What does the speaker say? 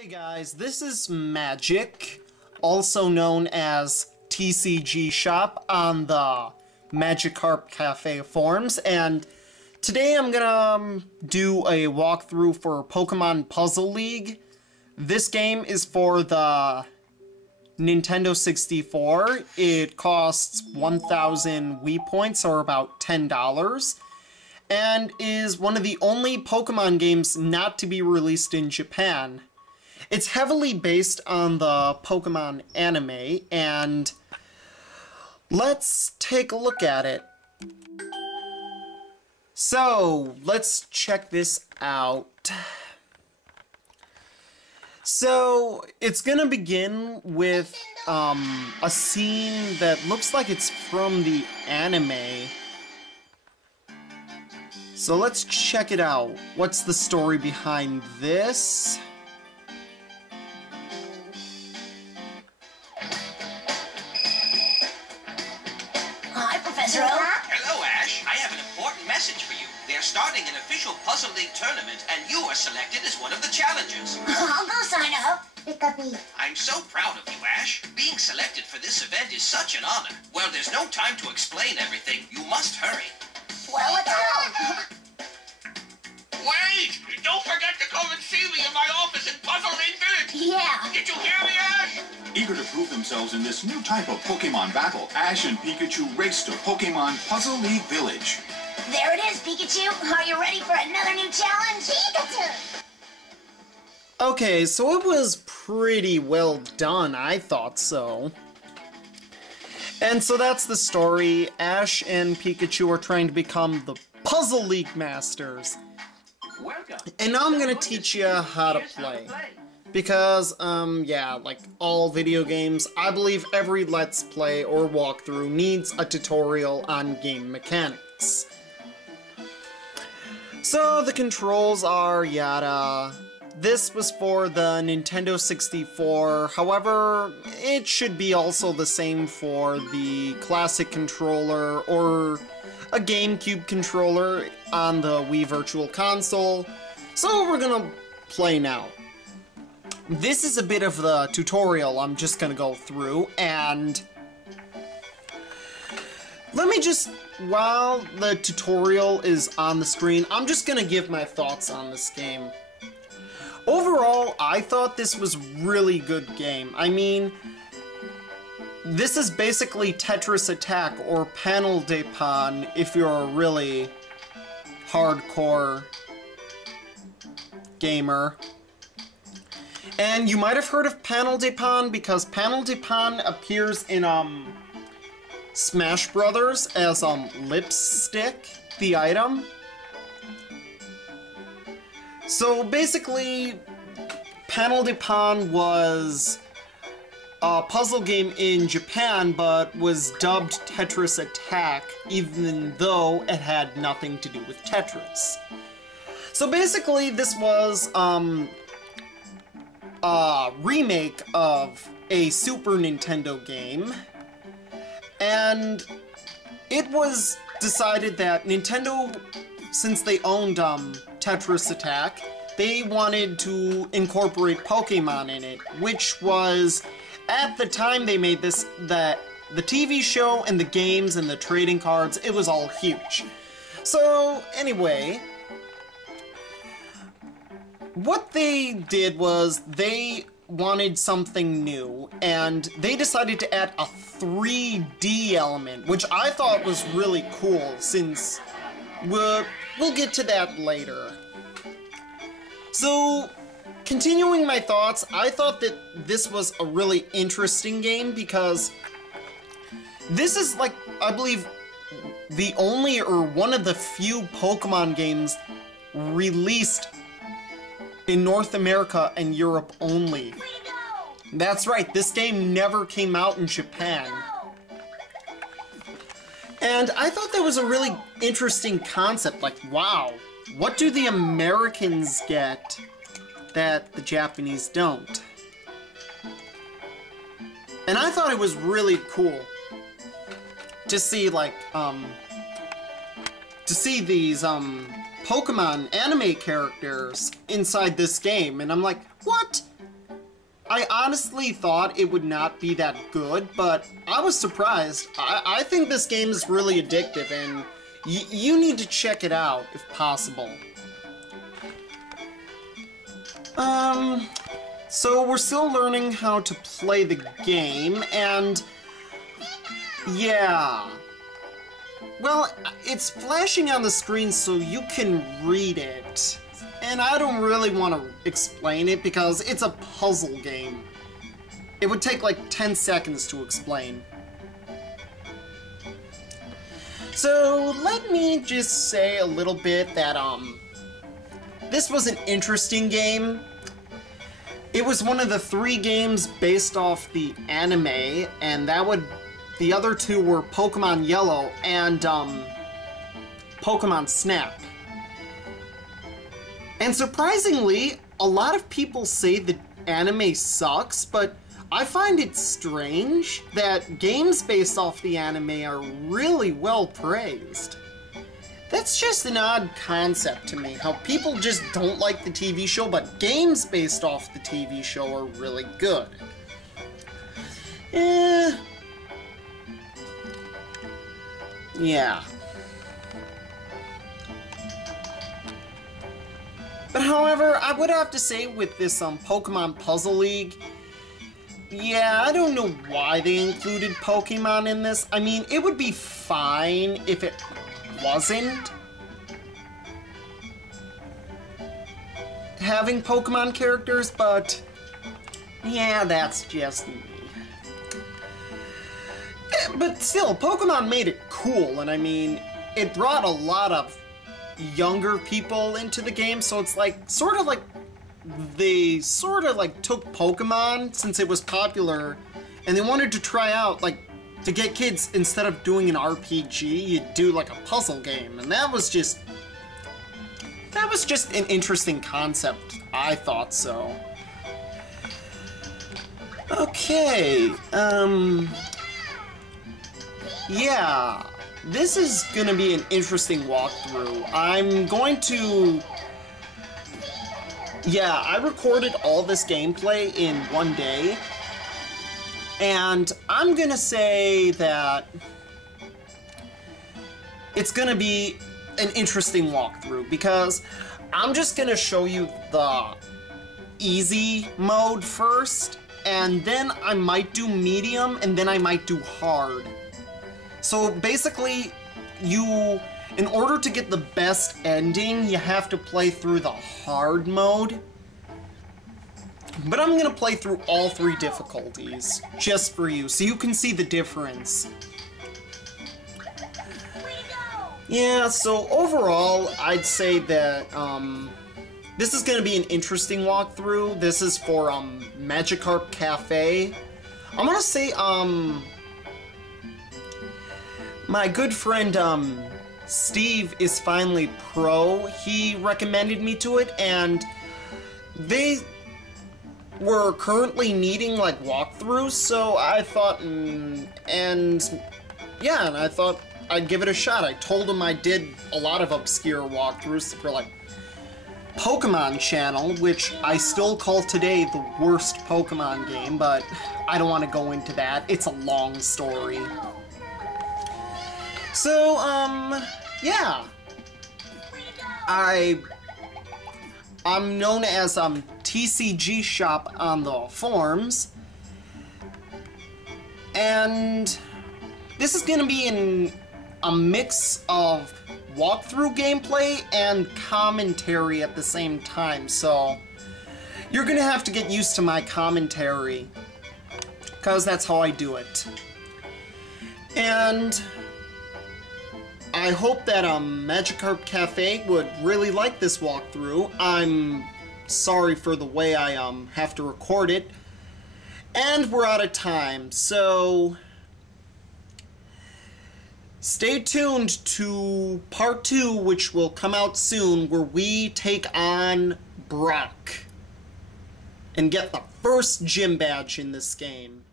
Hey guys, this is Magic, also known as TCG Shop on the Magikarp Cafe forums, and today I'm gonna do a walkthrough for Pokemon Puzzle League. This game is for the Nintendo 64. It costs 1,000 Wii points, or about $10, and is one of the only Pokemon games not to be released in Japan. It's heavily based on the Pokemon anime, and let's take a look at it. So, let's check this out. So, it's gonna begin with a scene that looks like it's from the anime. So let's check it out. What's the story behind this? Hello, Ash. I have an important message for you. They're starting an official Puzzle League tournament, and you are selected as one of the challengers. I'll go sign up. I'm so proud of you, Ash. Being selected for this event is such an honor. Well, there's no time to explain everything. You must hurry. Well, let's go. Wait! Don't forget to come and see me in my office in Puzzle League Village! Yeah. Did you hear me, Ash? Eager to prove themselves in this new type of Pokemon battle, Ash and Pikachu race to Pokemon Puzzle League Village. There it is, Pikachu. Are you ready for another new challenge? Pikachu! Okay, so it was pretty well done, I thought so. And so that's the story. Ash and Pikachu are trying to become the Puzzle League Masters. And now I'm gonna teach you how to play. Because, yeah, like all video games, I believe every Let's Play or walkthrough needs a tutorial on game mechanics. So, the controls are yada. This was for the Nintendo 64, however, it should be also the same for the classic controller or a GameCube controller on the Wii Virtual Console. So we're gonna play now. This is a bit of the tutorial I'm just gonna go through, and let me just, while the tutorial is on the screen, I'm just gonna give my thoughts on this game. Overall, I thought this was really good game. I mean, this is basically Tetris Attack or Panel de Pan if you're a really hardcore gamer. And you might have heard of Panel de Pan because Panel de Pan appears in Smash Brothers as Lipstick, the item. So basically, Panel de Pan was a puzzle game in Japan, but was dubbed Tetris Attack, even though it had nothing to do with Tetris. So basically, this was a remake of a Super Nintendo game, and it was decided that Nintendo, since they owned Tetris Attack, they wanted to incorporate Pokemon in it, which was, at the time they made this, the TV show and the games and the trading cards, it was all huge. So, anyway, what they did was they wanted something new, and they decided to add a 3D element, which I thought was really cool, since we'll get to that later. So, continuing my thoughts, I thought that this was a really interesting game because this is, like, I believe, the only or one of the few Pokemon games released in North America and Europe only. That's right, this game never came out in Japan. And I thought that was a really interesting concept, like, wow, what do the Americans get that the Japanese don't? And I thought it was really cool to see, like, to see these Pokemon anime characters inside this game, and I'm like, what? I honestly thought it would not be that good, but I was surprised. I think this game is really addictive, and you need to check it out if possible. So we're still learning how to play the game, and yeah. Well, it's flashing on the screen so you can read it. And I don't really want to explain it because it's a puzzle game. It would take like 10 seconds to explain. So let me just say a little bit that this was an interesting game. It was one of the 3 games based off the anime, and the other 2 were Pokemon Yellow and Pokemon Snap. And surprisingly, a lot of people say the anime sucks, but I find it strange that games based off the anime are really well praised. That's just an odd concept to me, how people just don't like the TV show, but games based off the TV show are really good. Yeah. But however, I would have to say with this Pokemon Puzzle League, yeah, I don't know why they included Pokemon in this. I mean, it would be fine if it wasn't having Pokemon characters, but yeah, that's just me. But still, Pokemon made it cool, and I mean, it brought a lot of younger people into the game, so it's like, they sort of like took Pokemon, since it was popular, and they wanted to try out, like, to get kids, instead of doing an RPG, you'd do like a puzzle game, and that was just an interesting concept. I thought so. Okay, yeah, this is gonna be an interesting walkthrough. I'm going to... Yeah, I recorded all this gameplay in one day, and I'm gonna say that it's gonna be an interesting walkthrough, because I'm just gonna show you the easy mode first, and then I might do medium, and then I might do hard. So basically, in order to get the best ending, you have to play through the hard mode. But I'm gonna play through all 3 difficulties, just for you, so you can see the difference. Yeah, so overall, I'd say that, this is gonna be an interesting walkthrough. This is for, Magikarp Cafe. I'm gonna say, my good friend, Steve is finally pro. He recommended me to it, and they were currently needing, like, walkthroughs, so I thought, and I thought I'd give it a shot. I told him I did a lot of obscure walkthroughs for, like, Pokemon Channel, which I still call today the worst Pokemon game, but I don't want to go into that. It's a long story. So, yeah. I'm known as, TCG Shop on the forums. And this is gonna be a mix of walkthrough gameplay and commentary at the same time, so you're gonna have to get used to my commentary, because that's how I do it. And I hope that Magikarp Cafe would really like this walkthrough. I'm sorry for the way I have to record it. And we're out of time, so stay tuned to part 2, which will come out soon, where we take on Brock and get the first gym badge in this game.